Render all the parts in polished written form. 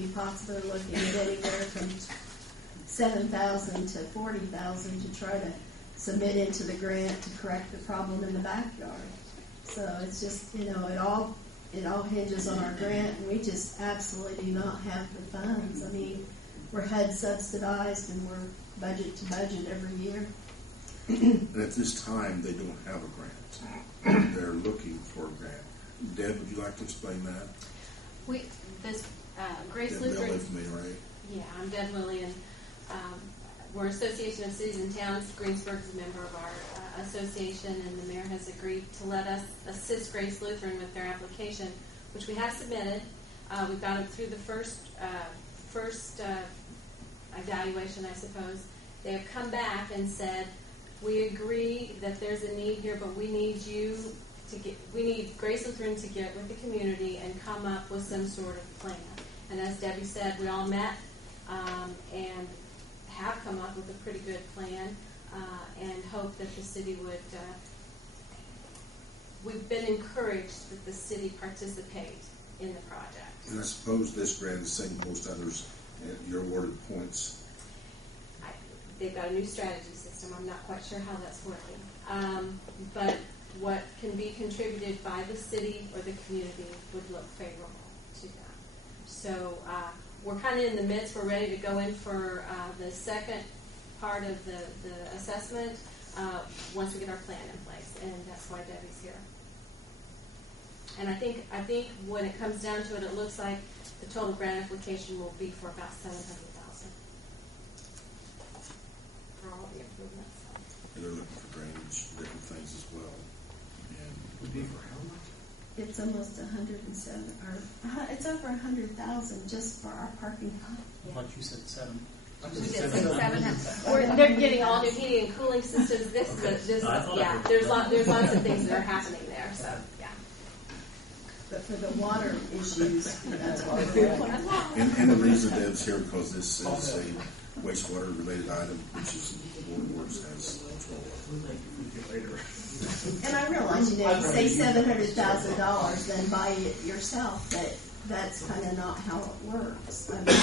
be possibly looking at anywhere from $7,000 to $40,000 to try to submit into the grant to correct the problem in the backyard. So it's just, it all hinges on our grant, and we just absolutely do not have the funds. I mean, we're HUD subsidized, and we're budget to budget every year. And at this time, they don't have a grant. They're looking for a grant. Deb, would you like to explain that? Grace Deb Lutheran. with me, right? Yeah, I'm Deb Lillian. We're an association of cities and towns. Greensburg is a member of our association, and the mayor has agreed to let us assist Grace Lutheran with their application, which we have submitted. We've got it through the first evaluation, I suppose. They have come back and said, we agree that there's a need here, but we need Grace Lutheran to get with the community and come up with some sort of plan. And as Debbie said, we all met and have come up with a pretty good plan and hope that the city would, we've been encouraged that the city participate in the project. And I suppose this grant is the same as most others. You're awarded points. They've got a new strategy system. I'm not quite sure how that's working. But what can be contributed by the city or the community would look favorable to them. So we're kind of in the midst. We're ready to go in for the second part of the assessment once we get our plan in place, and that's why Debbie's here. And I think when it comes down to it, it looks like the total grant application will be for about $700,000 for all the improvements. And they're looking for drainage, different things as well. And would be for how much? It's almost 107, or it's over 100,000 just for our parking lot. I thought you said 7. We did say 700. They're getting all new heating and cooling systems. There's lots of things that are happening there. So yeah. But for the water issues, that's why we're And the reason Deb's here because this is a wastewater related item, which is the Board of Works has control over. And I realize, you say $700,000, then buy it yourself, but that's kind of not how it works. I mean,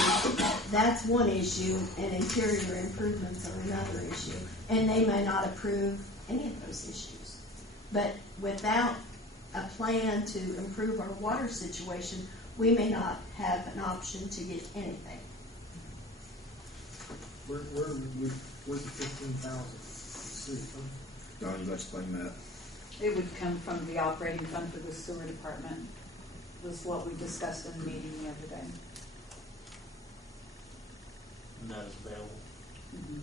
that's one issue, and interior improvements are another issue. And they may not approve any of those issues. But without a plan to improve our water situation, we may not have an option to get anything. Where's the 15,000? Don, you like to explain that? It would come from the operating fund for the sewer department, was what we discussed in the meeting the other day. And that is available. Mm-hmm.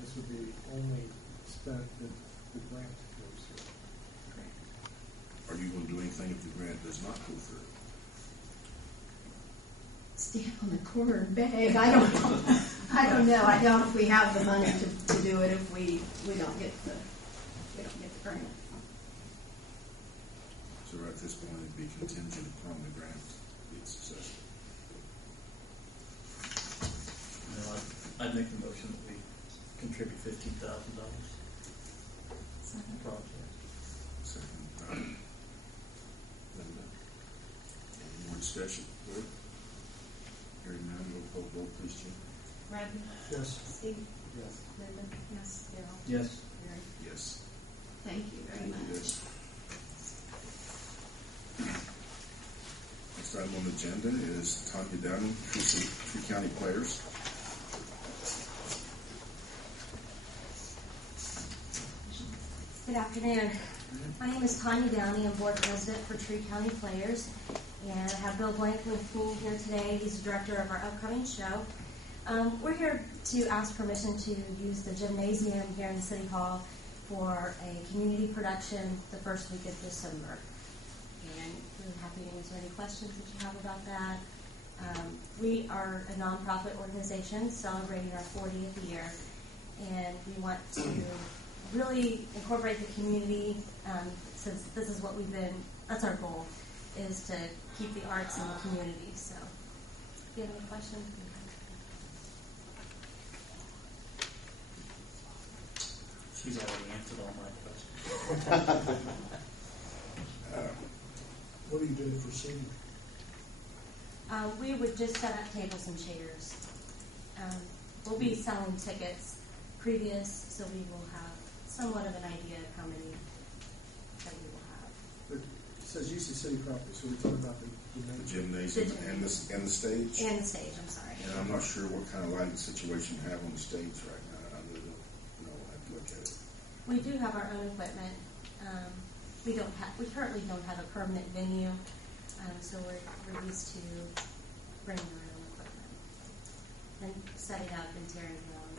This would be only spent that the grant goes through. Are you going to do anything if the grant does not go through? Stand on the corner and beg. I don't know. I doubt if we have the money to do it if we don't get the grant. So at this point, it'd be contingent upon the grant being successful. I'd make the motion that we contribute $15,000 to the project. Second. Linda. Any more discussion? Good. Hearing none, roll call vote, please, Jim. Rodney? Yes. Steve? Yes. Linda? Yes. Darryl? Yes. Mary? Yes. Thank you very Thank you, much. Deb. Next item on the agenda is Tanya Downey, Tree County Players. Good afternoon. My name is Tanya Downey. I'm board president for Tree County Players, and I have Bill Blank with me here today. He's the director of our upcoming show. We're here to ask permission to use the gymnasium here in City Hall for a community production the first week of December. And we're happy to answer any questions that you have about that. We are a nonprofit organization celebrating our 40th year, and we want to really incorporate the community, since this is what that's our goal, is to keep the arts in the community. So if you have any questions? She's already answered all my questions. What are you doing for seniors? We would just set up tables and chairs. We'll be selling tickets previous, so we will have somewhat of an idea of how many that we will have. But it says use of city property, so we're talking about the Gymnasium and the stage. And the stage, I'm sorry. And I'm not sure what kind of lighting situation you have on the stage right now. I really don't know. I have to look at it. We do have our own equipment. We currently don't have a permanent venue, so we're used to bringing our own equipment and setting up and tearing down.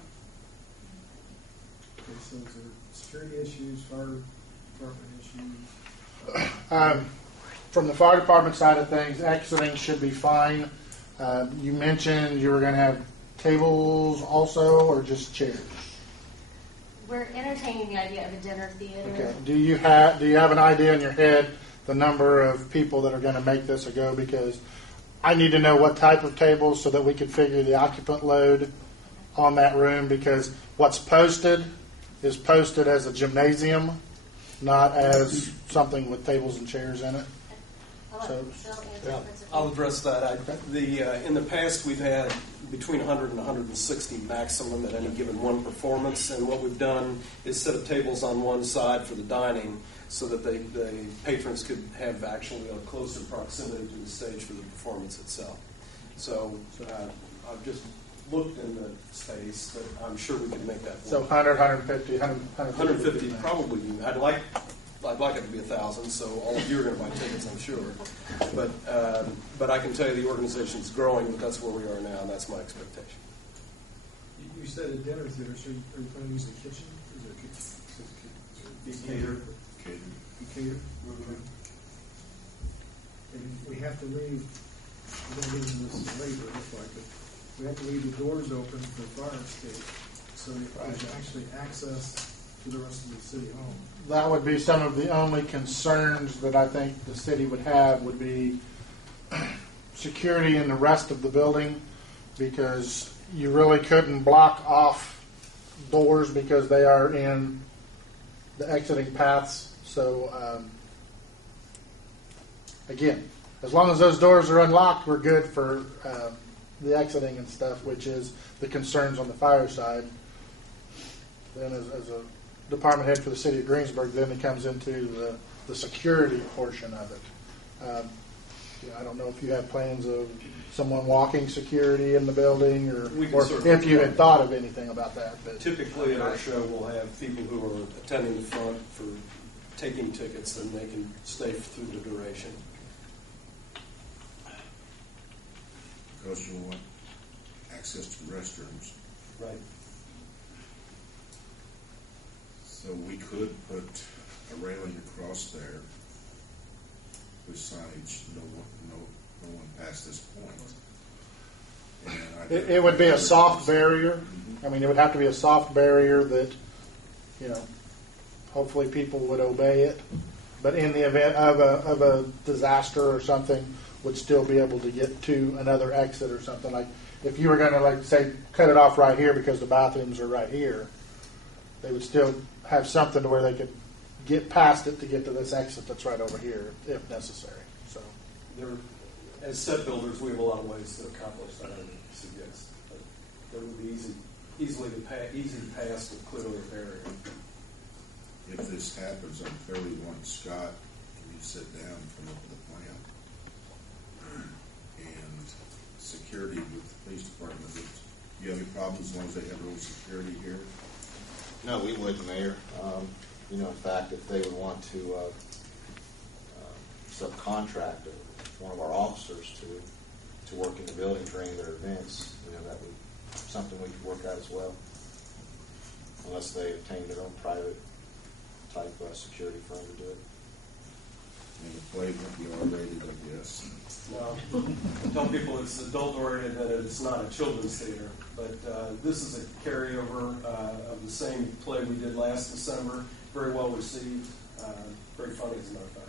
Okay, so is there security issues, fire department issues? From the fire department side of things, exiting should be fine. You mentioned you were going to have tables also, or just chairs? We're entertaining the idea of a dinner theater. Okay. Do you have an idea in your head the number of people that are going to make this a go? Because I need to know what type of tables so that we can figure the occupant load on that room. Because what's posted is posted as a gymnasium, not as something with tables and chairs in it. I'll address that. In the past, we've had between 100 and 160 maximum at any given one performance, and what we've done is set up tables on one side for the dining so that the patrons could have actually a closer proximity to the stage for the performance itself. So I've just looked in the space, but I'm sure we can make that work. So 100, 150, 150 probably. I'd like it to be 1,000, so all of you are going to buy tickets, I'm sure. But I can tell you the organization's growing, but that's where we are now, and that's my expectation. You said a dinner theater, so are you going to use the kitchen? Is there a kitchen? Be catered. Be catered? And we have to leave, we're going to get into this later, it looks like, but we have to leave the doors open for fire escape, so there's actually access to the rest of the city hall. That would be some of the only concerns that I think the city would have would be security in the rest of the building, because you really couldn't block off doors because they are in the exiting paths. So again, as long as those doors are unlocked, we're good for the exiting and stuff, which is the concerns on the fire side. Then as a department head for the city of Greensburg, then it comes into the security portion of it. I don't know if you have plans of someone walking security in the building, or if you had thought of anything about that. But typically at our show, we'll have people who are attending the front for taking tickets, and they can stay through the duration. Because you'll want access to the restrooms. Right. So we could put a railing across there with signage, no one past this point. It would be a soft barrier. I mean, it would have to be a soft barrier that, hopefully people would obey it. But in the event of a disaster or something, would still be able to get to another exit or something. Like if you were going to, say, cut it off right here because the bathrooms are right here, they would still have something to where they could get past it to get to this exit that's right over here if necessary. So, as set builders, we have a lot of ways to accomplish that, I would suggest. But there would be easy to pass with clearly a barrier. If this happens, I fairly want Scott, can you sit down and come up with a plan? And security with the police department. Do you have any problems as long as they have real security here? No, we wouldn't, Mayor. In fact, if they would want to subcontract one of our officers to work in the building during their events, that would be something we could work out as well. Unless they obtain their own private type security firm to do it. And the play won't be R-rated, I guess. No, I tell people it's adult-oriented, that it's not a children's theater. But this is a carryover of the same play we did last December. Very well received. Very funny, as a matter of fact.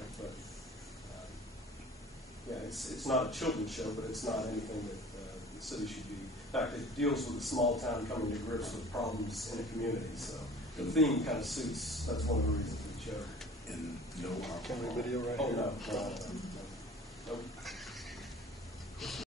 But it's not a children's show, but it's not anything that the city should be. In fact, it deals with a small town coming to grips with problems in a community. So the theme kind of suits. That's one of the reasons we chose. And no alcohol. can we video right Oh here? no. Nope.